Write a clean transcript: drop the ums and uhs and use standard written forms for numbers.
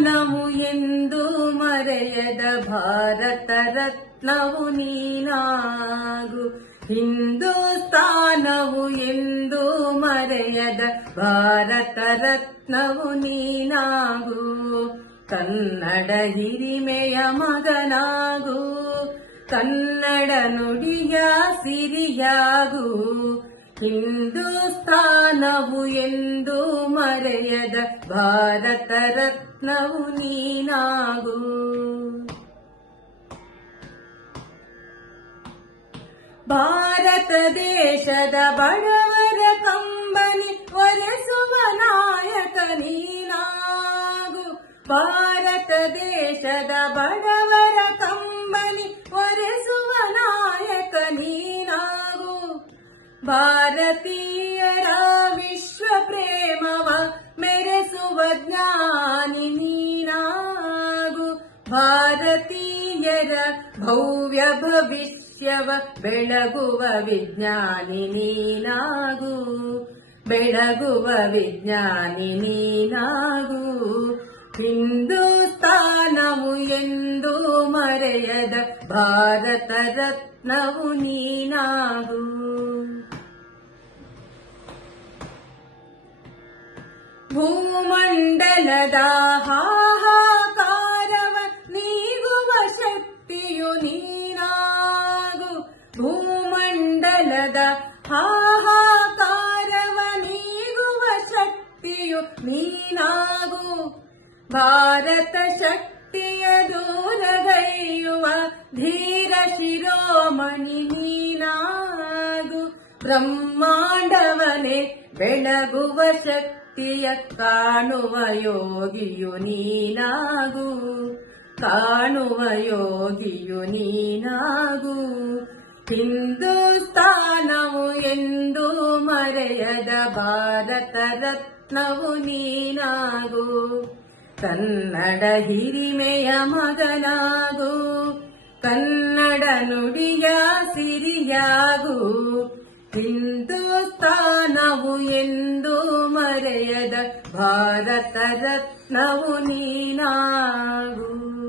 ಹಿಂದೂಸ್ಥಾನವು ಎಂದು ಮರೆಯದ ಭಾರತ ರತ್ನವು ನೀನಾಗು. ಹಿಂದೂಸ್ಥಾನವು ಎಂದು ಮರೆಯದ ಭಾರತ ರತ್ನವು ನೀನಾಗು. ಕನ್ನಡ ಹಿರಿಮೆಯ ಮಗನಾಗು, ಕನ್ನಡ ನುಡಿಯ ಸಿರಿಯಾಗು. ಹಿಂದೂಸ್ಥಾನವು ಎಂದು ಮರೆಯದ ಭಾರತ ರತ್ನವು ನೀನಾಗು. ಭಾರತ ದೇಶದ ಬಡವರ ಕಂಬನಿ ಒರೆಸುವ ನಾಯಕ ನೀನಾಗು. ಭಾರತ ದೇಶದ ಬಡವರ ಕಂಬನಿ ಒರೆಸುವ ನಾಯಕ ನೀನಾಗು. ಭಾರತೀಯರ ವಿಶ್ವ ಪ್ರೇಮವ ಮೆರೆಸುವ ಜ್ಞಾನಿ ನೀನಾಗು. ಭಾರತೀಯರ ಭವ್ಯ ಭವಿಷ್ಯವ ಬೆಳಗುವ ವಿಜ್ಞಾನಿ ನೀನಾಗು. ಬೆಳಗುವ ವಿಜ್ಞಾನಿ ನೀನಾಗು. ಹಿಂದೂಸ್ಥಾನವು ಎಂದು ಮರೆಯದ ಭಾರತ ರತ್ನವು ನೀನಾಗು. ಭೂಮಂಡಲದ ಹಾಹಾಕಾರವ ನೀಗುವ ಶಕ್ತಿಯು ನೀನಾಗು. ಭೂಮಂಡಲದ ಹಾಹಾಕಾರವ ನೀಗುವ ಶಕ್ತಿಯು ನೀನಾಗು. ಭಾರತ ಶಕ್ತಿಯ ದೂರಗೈಯುವ ಧೀರ ಶಿರೋಮಣಿ ನೀನಾಗು. ಬ್ರಹ್ಮಾಂಡವನೇ ಬೆಳಗುವ ಶಕ್ತಿಯ ಕಾಣುವ ಯೋಗಿಯು ನೀನಾಗು. ಕಾಣುವ ಯೋಗಿಯು ನೀನಾಗು. ಹಿಂದೂಸ್ಥಾನವು ಎಂದು ಮರೆಯದ ಭಾರತ ರತ್ನವು ನೀನಾಗು. ಕನ್ನಡ ಹಿರಿಮೆಯ ಮಗನಾಗು, ಕನ್ನಡ ನುಡಿಯ ಸಿರಿಯಾಗು. ಹಿಂದೂಸ್ಥಾನವು ಎಂದು ಮರೆಯದ ಭಾರತ ರತ್ನವು ನೀನಾಗು.